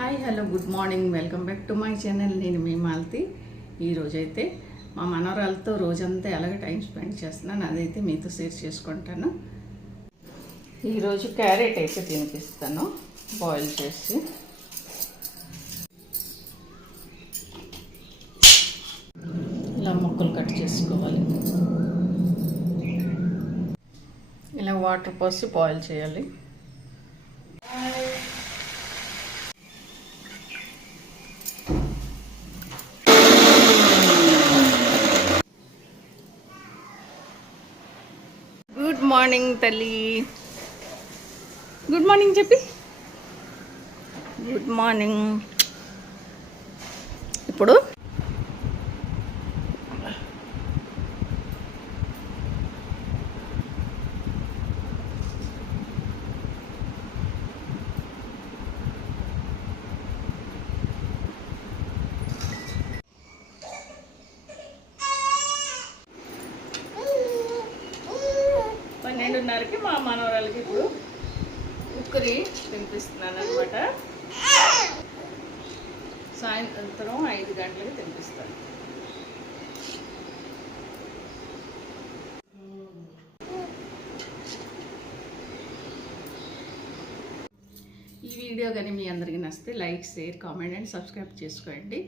Hi hello good morning, welcome back to my channel. నేను మీ మాలతి. ఈరోజైతే మా మనవరాలతో రోజంతా ఎలాగ టైం స్పెండ్ చేస్తున్నాను అదైతే మీతో షేర్ చేసుకుంటాను. ఈరోజు క్యారెట్ అయితే తినిపిస్తాను బాయిల్ చేసి. ఇలా ముక్కలు కట్ చేసుకోవాలి. ఇలా వాటర్ పోసి బాయిల్ చేయాలి. గుడ్ మార్నింగ్ తల్లి, గుడ్ మార్నింగ్ చెప్పి. Good morning. ఇప్పుడు పన్నెండున్నరకి మా మనవరాలకి ఇప్పుడు ఉక్కరి తినిపిస్తున్నాను అనమాట. సాయంత్రం 5 గంటలకి తినిపిస్తాను. ఈ వీడియో కానీ మీ అందరికీ నచ్చితే like, share, comment and subscribe చేసుకోండి.